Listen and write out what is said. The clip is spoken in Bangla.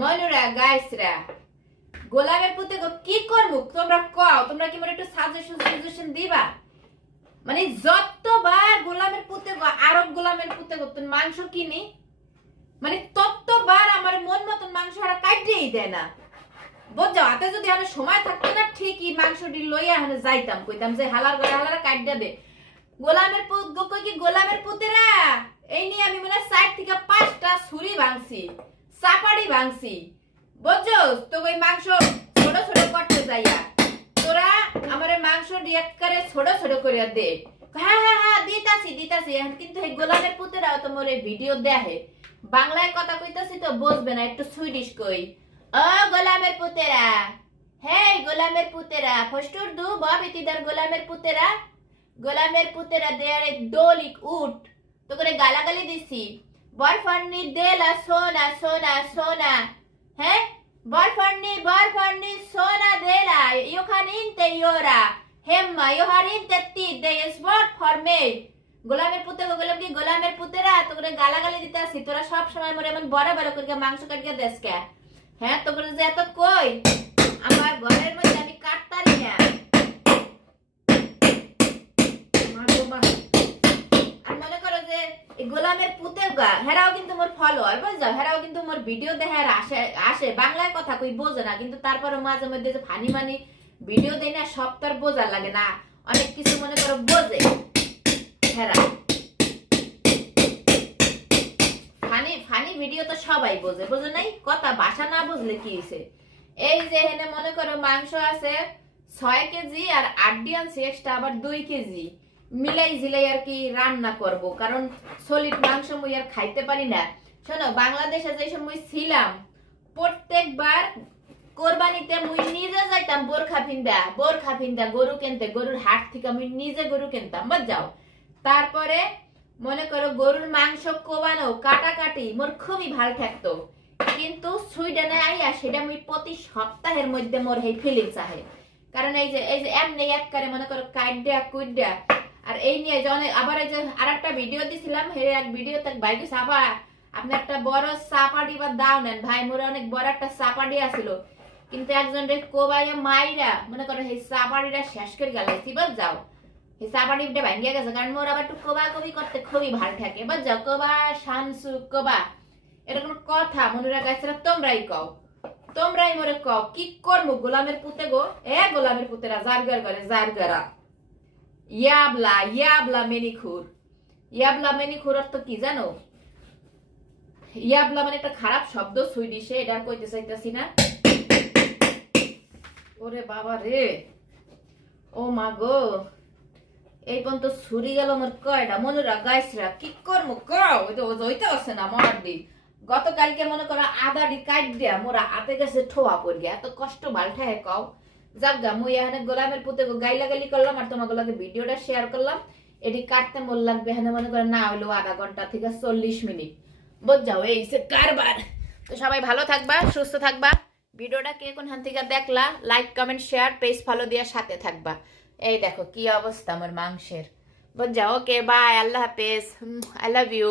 মনুরা গাইসরা গোলামের পুতে কি করব? তোমরা কও, তোমরা কি মানে একটু সাজেশন সাজেশন দিবা? মানে যতবার গোলামের পুতে আরব গোলামের পুতে তুমি মাংস কিনি মানে ততবার আমার মন মতন মাংস হারা কাটিয়েই দেয় না। বুঝছ? হাতে যদি আমি সময় থাকতো না, ঠিকই মাংসটি লইয়া আমি যাইতাম। কইতাম যে হালার করে হালার কাটিয়ে দে গোলামের পুত কি গোলামের পুতেরা এই নিয়ে আমি মনে সাইড থেকে পাঁচটা ছুরি ভাঙছি। চাপাড়ি ভাঙছি। বুঝছ তো ওই মাংস ছোট ছোট করতে যাইয়া। তোরা আমার মাংস রিয়াক করে ছোট ছোট করিয়া দে। হ্যাঁ হ্যাঁ হ্যাঁ দিতাছি দিতাছি। কিন্তু এই গোলামের পুতেরাও তো মোর ভিডিও দেখে। বাংলায় কথা কইতাছি তো বুঝবে না, একটু সুইডিশ কই। ও গোলামের পুতেরা। হেই গোলামের পুতেরা। ফস্টুর দু বাবিতিদার গোলামের পুতেরা। গোলামের পুতেরা দেয়ার দোলিক উঠ তো করে গালাগালি দিছি। বরফান্নি দেলা সোনা সোনা সোনা হ্যাঁ বরফান্নি বরফান্নি সোনা দেলা ইউ খান ইনতে ইয়োরা হেম্মা ইউ হার ইনতে তি দে ইজ ওয়াট ফর মে গোলামের পুতে গোলাম কি গোলামের পুতেরা? তো করে গালাগালি দিতে আসি। তোরা সব সময় মরে এমন বড় বড় করে মাংস কাটিয়ে দেশ কে? হ্যাঁ তো করে যে এত কই? আমার ঘরের মধ্যে আমি কাটতারি না মারবো মা। আর মনে করো যে এই গোলামের পুতে হেরাও কিন্তু মোর ফলোয়ার বুঝছ? হেরাও কিন্তু মোর ভিডিও দেখে আসে আসে। বাংলায় কথা কই বোঝে না, কিন্তু তারপরে মাঝে মধ্যে যে ফানি মানি ভিডিও দেয় না, সব তার বোঝার লাগে না। অনেক কিছু মনে করো বোঝে। হেরা। ফানি ফানি ভিডিও তো সবাই বোঝে বোঝে নাই? কথা ভাষা না বুঝলে কি হয়েছে এই যে এখানে মনে করো মাংস আছে ছয় কেজি আর আড্ডি আনছি এক্সট্রা আবার দুই কেজি। মিলাই জিলাই আর কি রান্না করব, কারণ সলিড মাংস মুই আর খাইতে পারি না। শোনো, বাংলাদেশে যে সময় ছিলাম, প্রত্যেকবার কোরবানিতে মুই নিজে যাইতাম বোরখা ফিন্দা বোরখা ফিন্দা গরু কিনতে, গরুর হাট থেকে আমি নিজে গরু কিনতাম যাও তারপরে মনে করো গরুর মাংস কোবানো, কাটাকাটি, মোর খুবই ভালো থাকতো। কিন্তু সুইডেনে আইয়া সেটা মুই প্রতি সপ্তাহের মধ্যে মোর এই ফিলিংস আহে। কারণ এই যে এই যে এমনি এক করে মনে করো কাইডা কুইডা আর এই নিয়ে যে অনেক আবার এই যে আর একটা ভিডিও দিছিলাম, হে এক ভিডিও তাক বাইকে সাবা আপনি একটা বড় চাপাটি বা দাও নেন। ভাই, মোরে অনেক বড় একটা চাপাটি আছিল কিন্তু একজন রে কোবাইয়া মাইরা, মনে করো সেই চাপাটিটা শেষ করে গেল। সিবাস যাও। এই চাপাটিটা ভাঙ্গিয়া গেছে। কারণ মোর আবার একটু কোবা কবি করতে খুবই ভালো থাকে। এবার যাও, কোবা শামসু কোবা। এটা কোনো কথা মনে রাখাইছে না, তোমরাই কও। তোমরাই মোরে কও, কি করব গোলামের পুতে গো? এ গোলামের পুতেরা, জারগার করে জারগারা। ইয়াবলা ইয়াবলা মেনিখুর ইয়াবলা মেনিখুর অর্থ কি জানো? ইয়াবলা মানে একটা খারাপ শব্দ সুইডিশে এটা আর কইতে চাইতেছি না। ওরে বাবা রে। ও মা গো। এই পর্যন্ত ছুরি গেল মোর কয়টা? মনুরা, গাইসরা, কি করব কও? ওইতে আছে না, মরার দি গতকালকে মনে করো আদাটি কাট দিয়া মোরা হাতে গেছে ঠোয়া পড় গিয়া এত কষ্ট বালঠা হে কও। যাক গা, মুই এখানে গোলামের পুতে গাইলা গালি করলাম আর তোমার গোলাকে ভিডিওটা শেয়ার করলাম। এটি কাটতে মোর লাগবে, এখানে মনে করে না হইল আধা ঘণ্টা থেকে চল্লিশ মিনিট। বোঝ যাও এই সে কারবার। তো সবাই ভালো থাকবা, সুস্থ থাকবা। ভিডিওটা কে কোন থেকে দেখলা like comment share page follow দিয়ে সাথে থাকবা। এই দেখো, কি অবস্থা আমার মাংসের। বুঝ যাও ওকে বাই আল্লাহ হাফেজ। I love you